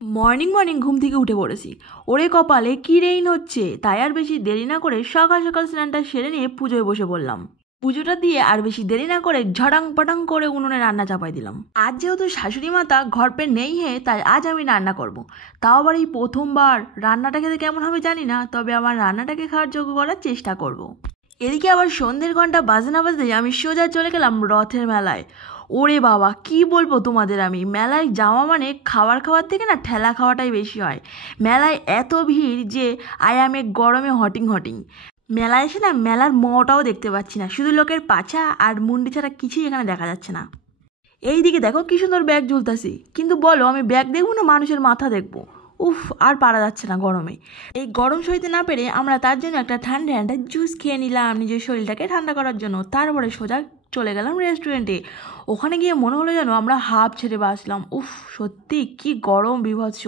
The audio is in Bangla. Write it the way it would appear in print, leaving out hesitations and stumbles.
মর্নিং মর্নিং ঘুম থেকে উঠে পড়েছি। ওরে কপালে কি রেইন হচ্ছে, তাই আর বেশি দেরি না করে সকাল সকাল স্নানটা সেরে নিয়ে পুজোয় বসে পড়লাম। পুজোটা দিয়ে আর বেশি দেরি না করে ঝটাং পটাং করে উনুনে রান্না চাপাই দিলাম। আজ যেহেতু শাশুড়ি মাতা ঘরপে নেই তাই আজ আমি রান্না করব। তাও আবার এই প্রথমবার। রান্নাটা খেতে কেমন হবে জানি না, তবে আমার রান্নাটাকে খাওয়ার যোগ্য করার চেষ্টা করব। এদিকে আবার সন্ধ্যের ঘন্টা বাজে না বাজতেই আমি সোজা চলে গেলাম রথের মেলায়। ওরে বাবা, কি বলবো তোমাদের, আমি মেলায় যাওয়া মানে খাওয়ার থেকে না ঠেলা খাওয়াটাই বেশি হয়। মেলায় এত ভিড় যে আই এম এ গরমে হটিং হটিং। মেলায় এসে না মেলার মটাও দেখতে পাচ্ছি না, শুধু লোকের পাছা আর মুন্ডি ছাড়া কিছুই এখানে দেখা যাচ্ছে না। এইদিকে দেখো কি সুন্দর ব্যাগ ঝুলতাছি, কিন্তু বলো আমি ব্যাগ দেখবো না মানুষের মাথা দেখবো? উফ, আর পারা যাচ্ছে না গরমে। এই গরম সইতে না পেরে আমরা তার জন্য একটা ঠান্ডা ঠান্ডা জুস খেয়ে নিলাম নিজের শরীরটাকে ঠান্ডা করার জন্য। তারপরে সোজা চলে গেলাম রেস্টুরেন্টে। ওখানে গিয়ে মনে হলো যেন আমরা হাঁপ ছেড়ে বাঁচলাম। উফ, সত্যি কি গরম, বীভৎস।